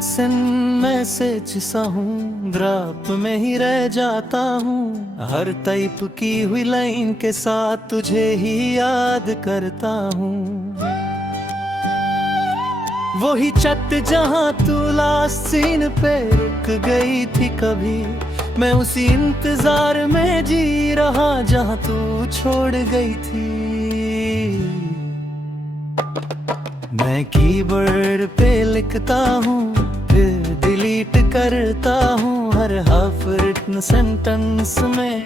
Unseen message सा हूँ, drop में ही रह जाता हूँ। हर टाइप की हुई लाइन के साथ तुझे ही याद करता हूँ। वही छत जहाँ तू लास्ट सीन पे रुक गई थी कभी, मैं उसी इंतजार में जी रहा जहाँ तू छोड़ गई थी। मैं कीबोर्ड पे लिखता हूँ फिर डिलीट करता हूँ, हर हाफ रिटन सेंटेंस में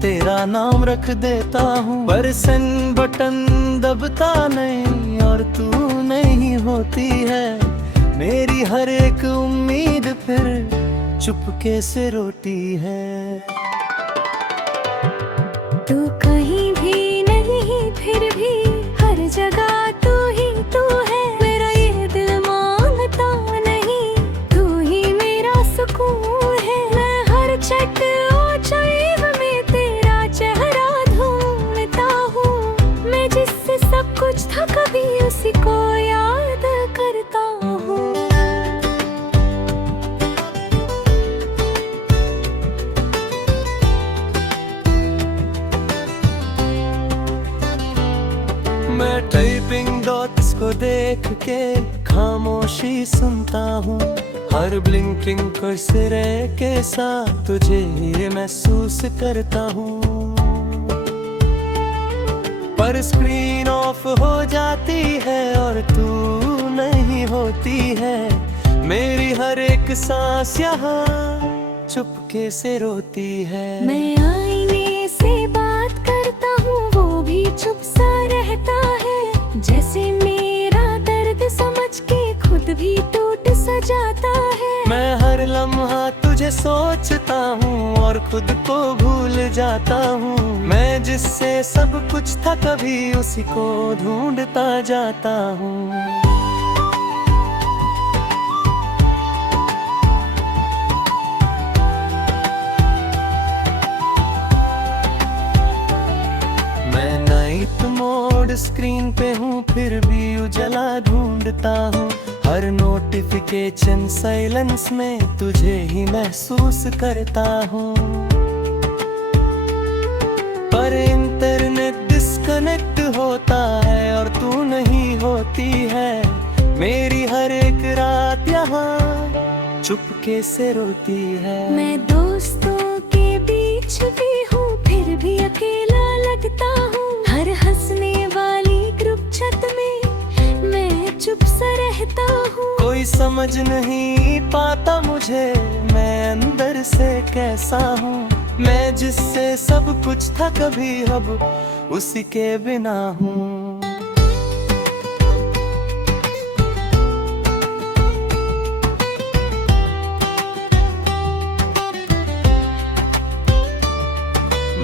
तेरा नाम रख देता हूँ। पर सेंड बटन दबता नहीं और तू नहीं होती है। मेरी हर एक उम्मीद फिर चुपके से रोती है। तू कहीं भी नहीं फिर भी हर जगह तू ही तू है। मेरा ये दिल मांगता नहीं, तू ही मेरा सुकून है। मैं हर चैट और चाइव में तेरा चेहरा ढूंढता हूँ। मैं जिससे सब कुछ था कभी उसी को याद करता हूँ। मैं टाइपिंग डॉट्स को देख के खामोशी सुनता हूँ। हर ब्लिंकिंग कर्सर के साथ तुझे ही महसूस करता हूँ। पर स्क्रीन ऑफ हो जाती है और तू नहीं होती है। मेरी हर एक सांस यहाँ चुपके से रोती है। मैं आईने से बात करता हूँ, वो भी चुप सा रहता है। जैसे मेरा दर्द समझ के खुद भी टूट सा जाता है। मैं हर लम्हा तुझे सोचता हूँ और खुद को भूल जाता हूँ। मैं जिससे सब कुछ था कभी उसी को ढूंढता जाता हूँ। मैं नाइट मोड स्क्रीन पे हूँ फिर भी उजाला ढूंढता हूँ। हर नोटिफिकेशन साइलेंस में तुझे ही महसूस करता हूँ। पर इंटरनेट डिस्कनेक्ट होता है और तू नहीं होती है। मेरी हर एक रात यहाँ चुपके से रोती है। मैं दोस्तों के बीच भी हूँ फिर भी अकेला लगता हूँ। हर हंसने वाली ग्रुप छत में मैं चुप सा रहता हूँ। कोई समझ नहीं पाता मुझे मैं अंदर से कैसा हूँ। मैं जिससे सब कुछ था कभी अब उसी के बिना हूँ।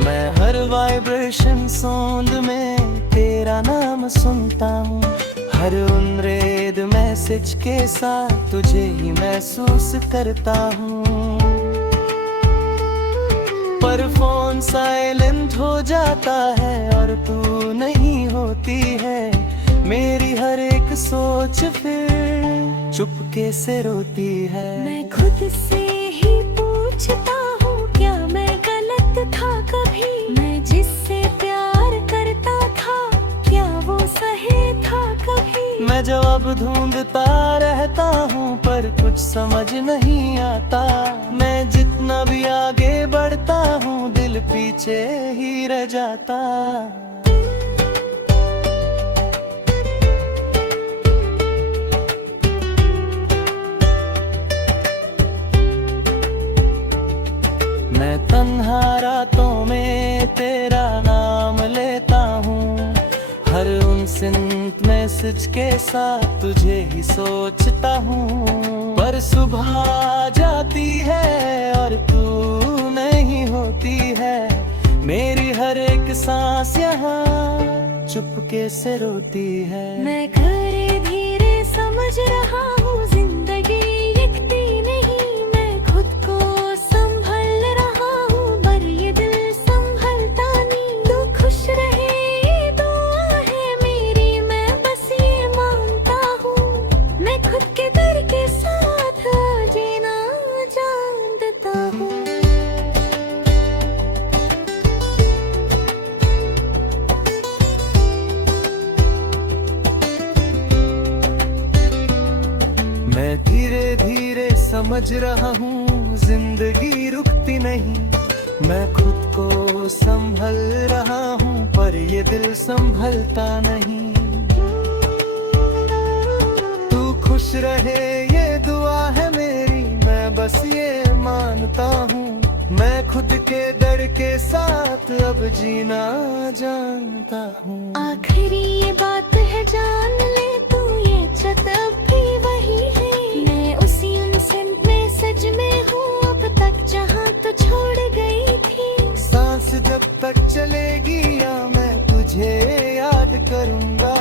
मैं हर वाइब्रेशन साउंड में तेरा नाम सुनता हूँ। हर उन रेड मैसेज के साथ तुझे ही महसूस करता हूँ। पर फोन साइलेंट हो जाता है और तू नहीं होती है। मेरी हर एक सोच फिर चुपके से रोती है। मैं खुद से ही पूछता हूँ क्या मैं गलत था कभी। मैं जिससे प्यार करता था क्या वो सही था कभी। मैं जवाब ढूंढता रहता हूँ पर कुछ समझ नहीं आता। मैं जितना भी आगे बढ़ता हूँ दिल पीछे ही रह जाता। मैं तन्हा रातों में तेरा नाम लेता हूँ। हर उन सिंथ मैसेज के साथ तुझे ही सोचता हूँ। पर सुबह आ जाती है और तू नहीं होती है। मेरी हर एक सांस यहाँ चुपके से रोती है। मैं धीरे धीरे समझ रहा हूँ जिंदगी लिखती नहीं। मैं खुद को संभल रहा हूँ पर ये दिल संभलता नहीं। तू खुश रहे ये दुआ है मेरी, मैं बस ये मांगता हूँ। मैं खुद के दर के साथ समझ रहा हूँ जिंदगी रुकती नहीं। मैं खुद को संभल रहा हूँ पर ये दिल संभलता नहीं। तू खुश रहे ये दुआ है मेरी, मैं बस ये मानता हूँ। मैं खुद के दर्द के साथ अब जीना जानता हूँ। आखिरी ये बात है जान ले तू, ये छत अब भी वही है। मैं उसी इनसेंट मैसेज में हूँ अब तक जहाँ तो छोड़ गई थी। सांस जब तक चलेगी या मैं तुझे याद करूँगा।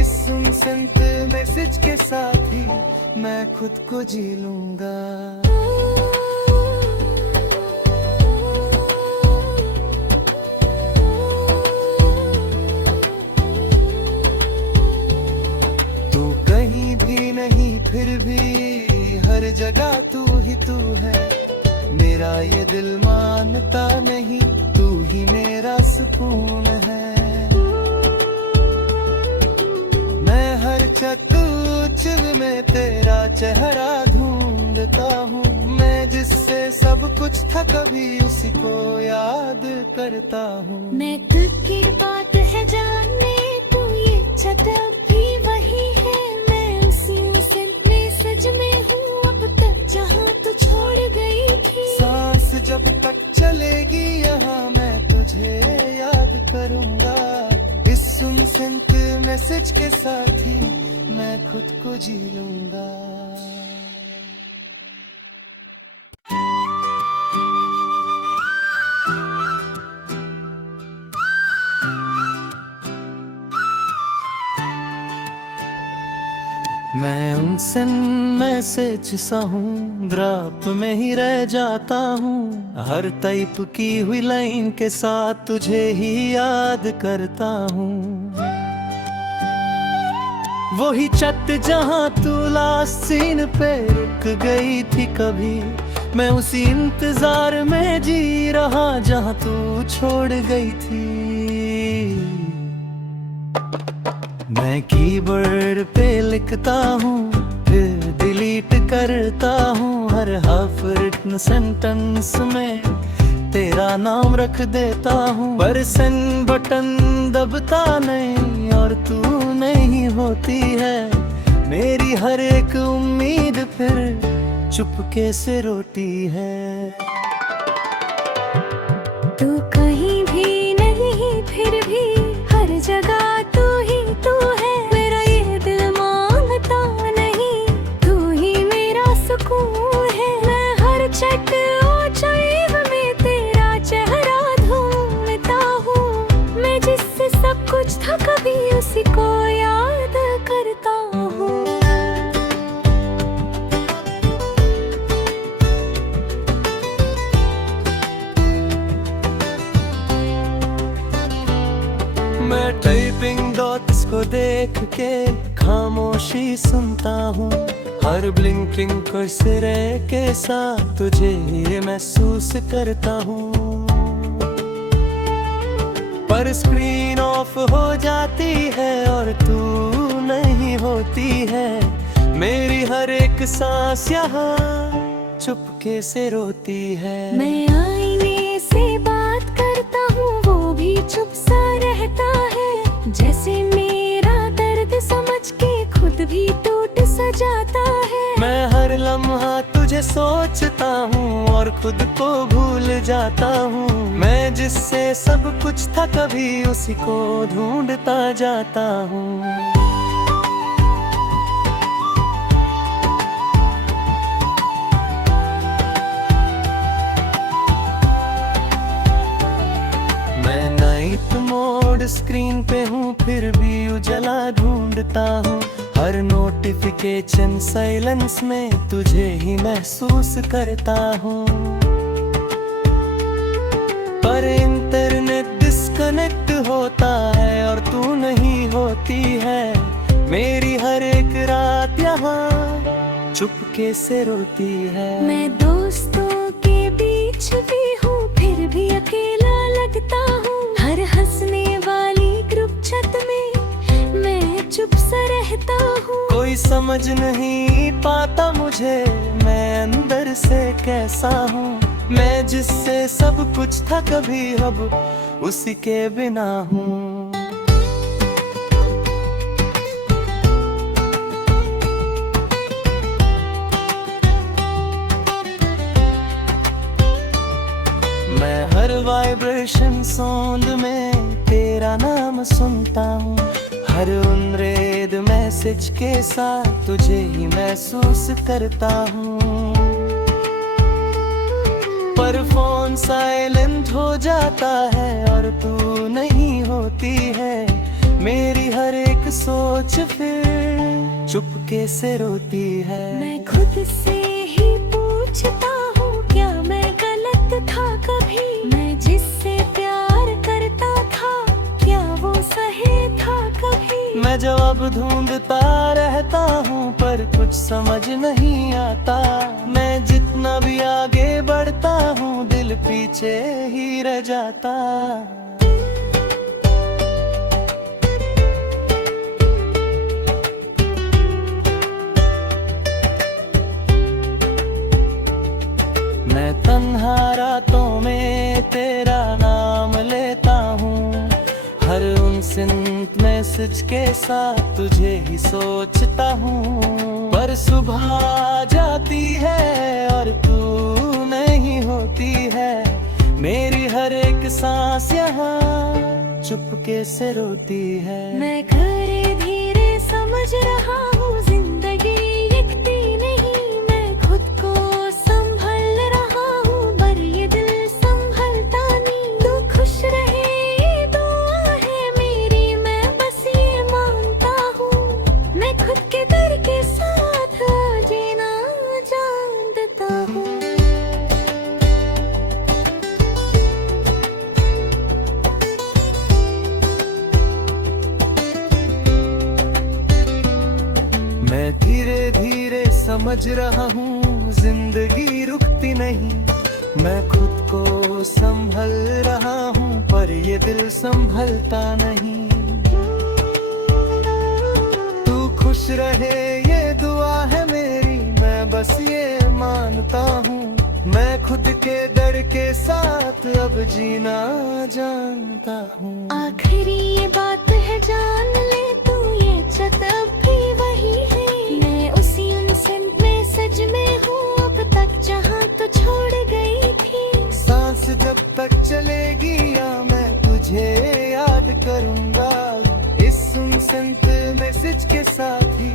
इस इनसेंट मैसेज के साथ ही मैं खुद को जी लूँगा। फिर भी हर जगह तू ही तू है। मेरा ये दिल मानता नहीं, तू ही मेरा सुकून है। मैं हर चकचक में तेरा चेहरा ढूंढता हूँ। मैं जिससे सब कुछ था कभी उसी को याद करता हूँ। मैं तक की बात है जानने तू, ये छत अब भी वही है। सच में हूँ अब तक जहाँ तो छोड़ गई थी। सांस जब तक चलेगी यहाँ मैं तुझे याद करूँगा। इस इनसेंट मैसेज के साथ ही मैं खुद को जी लूँगा। मैं उनसे मैसेज सा हूँ, ड्राप में ही रह जाता हूँ। हर टाइप की हुई लाइन के साथ तुझे ही याद करता हूँ। वही छत जहाँ तू लास्ट सीन पे रुक गई थी कभी, मैं उसी इंतजार में जी रहा जहाँ तू छोड़ गई थी। मैं कीबोर्ड पे लिखता हूँ फिर डिलीट करता हूँ। हर हाफ रिटन सेंटेंस में तेरा नाम रख देता हूँ। पर सेंड बटन दबता नहीं और तू नहीं होती है। मेरी हर एक उम्मीद फिर चुपके से रोती है। तू कहीं भी नहीं फिर भी हर जगह तू ही तू है। मेरा ये दिल मांगता नहीं, तू ही मेरा सुकून है। मैं हर चट ऊंचाई में तेरा चेहरा ढूंढता हूँ। मैं जिससे सब कुछ था कभी उसी को याद करता हूँ। मैं टाइपिंग डॉट्स को देख के खामोशी सुनता हूँ। हर ब्लिंकिंग कर्सर के साथ तुझे ही महसूस करता हूँ। पर स्क्रीन ऑफ हो जाती है और तू नहीं होती है। मेरी हर एक सांस यहाँ चुपके से रोती है। मैं आईने से बात करता हूँ वो भी चुप सा रहता है। जैसे मेरा दर्द समझ के खुद भी टूट सा जाता है। मैं हर लम्हा तुझे सोचता हूँ और खुद को भूल जाता हूँ। मैं जिससे सब कुछ था कभी उसी को ढूंढता जाता हूँ। मैं नाइट मोड स्क्रीन पे हूँ फिर भी उजाला ढूंढता हूँ। हर नोटिफिकेशन साइलेंस में तुझे ही महसूस करता हूँ। पर इंटरनेट डिस्कनेक्ट होता है और तू नहीं होती है। मेरी हर एक रात यहाँ चुपके से रोती है। मैं दोस्तों के बीच भी हूँ फिर भी अकेला लगता हूँ। हर हंसने वाली ग्रुप छत में मैं चुप सा रहता हूँ। कोई समझ नहीं पाता मुझे मैं अंदर से कैसा हूँ। मैं जिससे सब कुछ था कभी अब उसी के बिना हूँ। मैं हर वाइब्रेशन सौंद में तेरा नाम सुनता हूँ। हर उन रेड मैसेज के साथ तुझे ही महसूस करता हूँ। पर फोन साइलेंट हो जाता है और तू नहीं होती है। मेरी हर एक सोच फिर चुपके से रोती है। मैं खुद से ही पूछता हूँ क्या मैं गलत था कभी। मैं जिससे प्यार करता था क्या वो सही था कभी। मैं जवाब ढूंढता रहता हूँ पर कुछ समझ नहीं आता। मैं जितना भी आगे बढ़ता हूँ दिल पीछे ही रह जाता। मैं तन्हा रातों में तेरा नाम लेता हूँ। हर उन सिंथ मैसेज के साथ तुझे ही सोचता हूँ। पर सुबह आ जाती है और तू नहीं होती है। मेरी हर एक सांस यहाँ चुपके से रोती है। मैं धीरे धीरे समझ रहा हूँ जिंदगी लिखती नहीं। मैं खुद को संभल रहा हूँ पर ये दिल संभलता नहीं। तू खुश रहे ये दुआ है मेरी, मैं बस ये मानता हूँ। मैं खुद के दर के साथ जीना जानता हूँ। मैं धीरे धीरे समझ रहा हूँ जिंदगी रुकती नहीं। मैं खुद को संभल रहा हूँ पर ये दिल संभलता नहीं। तू खुश रहे ये दुआ है मेरी, मैं बस ये मानता हूँ। मैं खुद के दर के साथ अब जीना जानता हूँ। आखिरी ये बात है जान ले तू, ये छत अब भी वही है। मैं उसी इनसेंट मैसेज में हूँ अब तक जहाँ तो छोड़ गई थी। सांस जब तक चलेगी या मैं तुझे याद करूँगा। इस इनसेंट मैसेज के साथ ही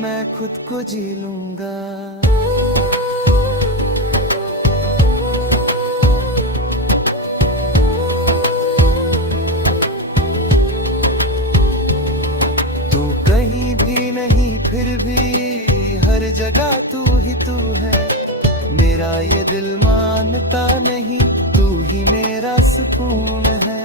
मैं खुद को जी लूँगा। फिर भी हर जगह तू ही तू है। मेरा ये दिल मानता नहीं, तू ही मेरा सुकून है।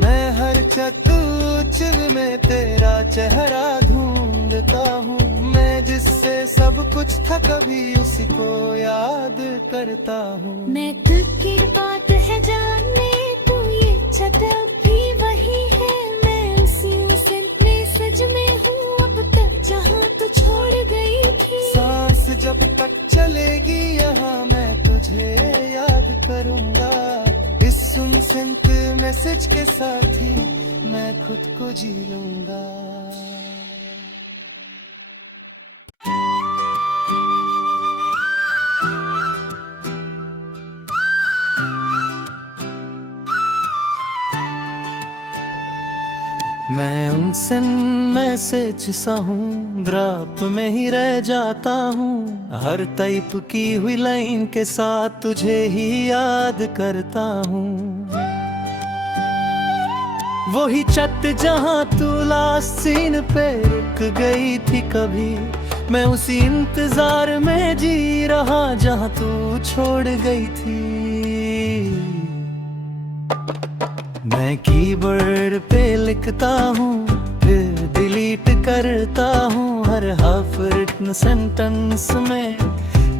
मैं हर चतुचिल में तेरा चेहरा ढूंढता हूँ। मैं जिससे सब कुछ था कभी उसी को याद करता हूँ। मैं दुख की बात है जानने तू, ये छत अब भी वही है। मैं उसी इनसेंट मैसेज में हूँ अब तक जहाँ तो छोड़ गई थी। सांस जब तक चलेगी यहाँ मैं तुझे याद करूँगा। इस इनसेंट मैसेज के साथ ही मैं खुद को जी लूँगा। मैं उनसे मैसेज सा हूँ, ड्रॉप में ही रह जाता हूँ। हर टाइप की हुई लाइन के साथ तुझे ही याद करता हूँ। वही छत जहाँ तू लास्ट सीन पे रुक गई थी कभी। मैं उसी इंतजार में जी रहा जहाँ तू छोड़ गई थी। मैं कीबोर्ड पे लिखता हूँ फिर डिलीट करता हूँ। हर हाफ रिटन सेंटेंस में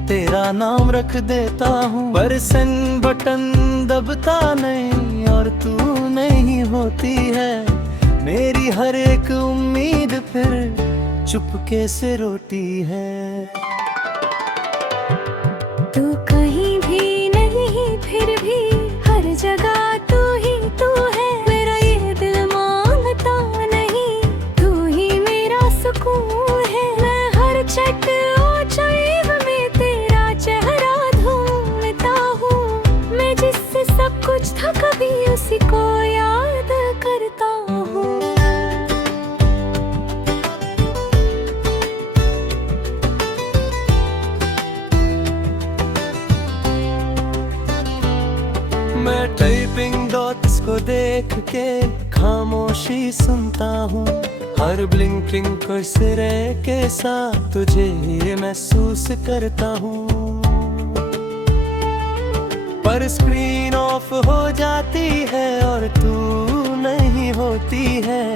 तेरा नाम रख देता हूँ। पर सेंड बटन दबता नहीं और तू नहीं होती है। मेरी हर एक उम्मीद फिर चुपके से रोती है। तू कहीं भी नहीं फिर भी हर जगह तू ही तू है। मेरा ये दिल मांगता नहीं, तू ही मेरा सुकून है। मैं हर चट ऊंचाई में तेरा चेहरा ढूंढता हूँ। मैं जिससे सब कुछ था कभी उसी को याद करता हूँ। मैं टाइपिंग डॉट्स को देख के खामोशी सुनता हूँ। हर ब्लिंकिंग कर्सर के साथ तुझे ही महसूस करता हूँ। पर स्क्रीन ऑफ हो जाती है और तू नहीं होती है।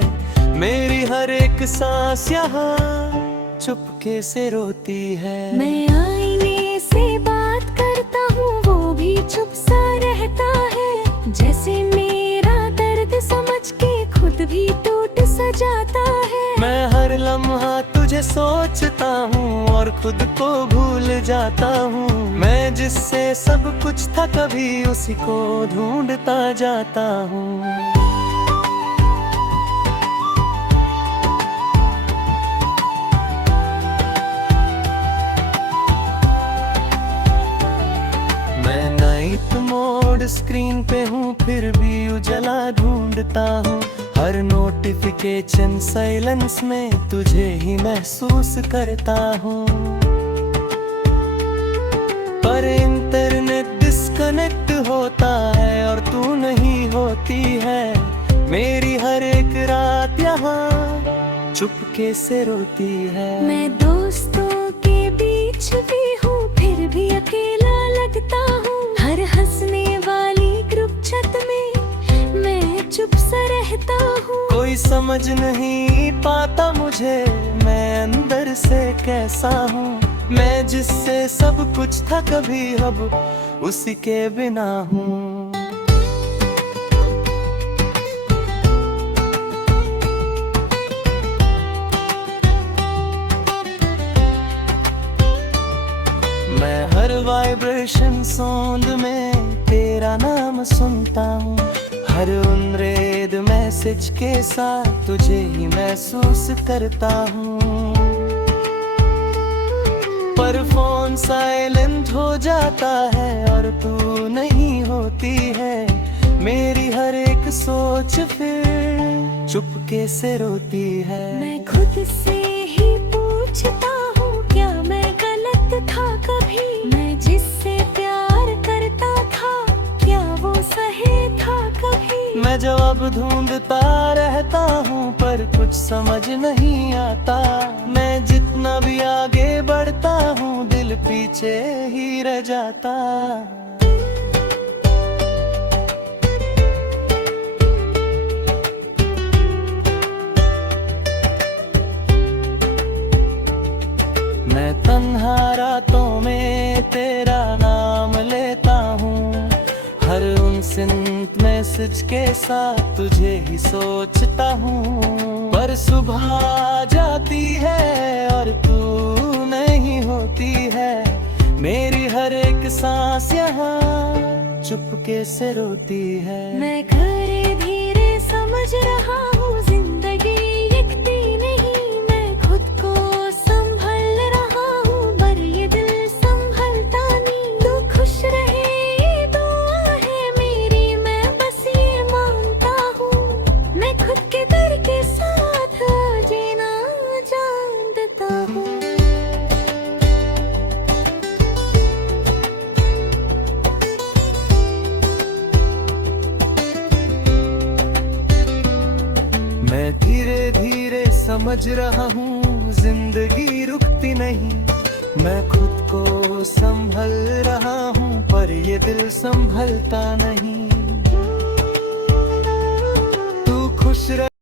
मेरी हर एक सांस यहाँ चुपके से रोती है। मैं आईने से बात करता हूँ, वो भी चुप सा रहता है। जैसे मेरा दर्द समझ के खुद भी टूट सा जाता है। मैं हर लम्हा तुझे सोचता हूँ और खुद को भूल जाता हूँ। मैं जिससे सब कुछ था कभी उसी को ढूंढता जाता हूँ। मैं नाइट मोड स्क्रीन पे हूँ फिर भी उजाला ढूंढता हूँ। हर नोटिफिकेशन साइलेंस में तुझे ही महसूस करता हूँ। पर इंटरनेट डिस्कनेक्ट होता है और तू नहीं होती है। मेरी हर एक रात यहाँ चुपके से रोती है। मैं दोस्तों के बीच भी हूँ फिर भी अकेला लगता हूँ। हर हंसने वाली ग्रुप छत में मैं चुप सा रहता हूँ। कोई समझ नहीं पाता मुझे मैं अंदर से कैसा हूँ। मैं जिससे सब कुछ था कभी अब उसी के बिना हूँ। मैं हर वाइब्रेशन साउंड में तेरा नाम सुनता हूँ। हर अनरेड मैसेज के साथ तुझे ही महसूस करता हूँ। पर फोन साइलेंट हो जाता है और तू नहीं होती है। मेरी हर एक सोच फिर चुपके से रोती है। मैं खुद से ही पूछता हूँ क्या मैं गलत था कभी। मैं जिससे प्यार करता था क्या वो सही था कभी। मैं जवाब ढूंढता रहता हूँ पर कुछ समझ नहीं आता। मैं जितना भी आगे बढ़ता हूँ दिल पीछे ही रह जाता। मैं तन्हा रातों में तेरा नाम लेता हूँ। हर अनसेंट मैसेज के साथ तुझे ही सोचता हूँ। पर सुबह आ जाती है और तू नहीं होती है। मेरी हर एक सांस यहाँ चुपके से रोती है। मैं धीरे धीरे समझ रहा हूँ जिंदगी एक दिन नहीं। मैं खुद को संभल रहा हूँ पर ये दिल संभलता नहीं। तू खुश रहे ये दुआ है मेरी, मैं बस ये मांगता हूँ। मैं खुद के दर्द के साथ जीना जानता हूँ। मैं धीरे धीरे समझ रहा हूँ जिंदगी रुकती नहीं। मैं खुद को संभल रहा हूँ पर ये दिल संभलता नहीं। तू खुश रह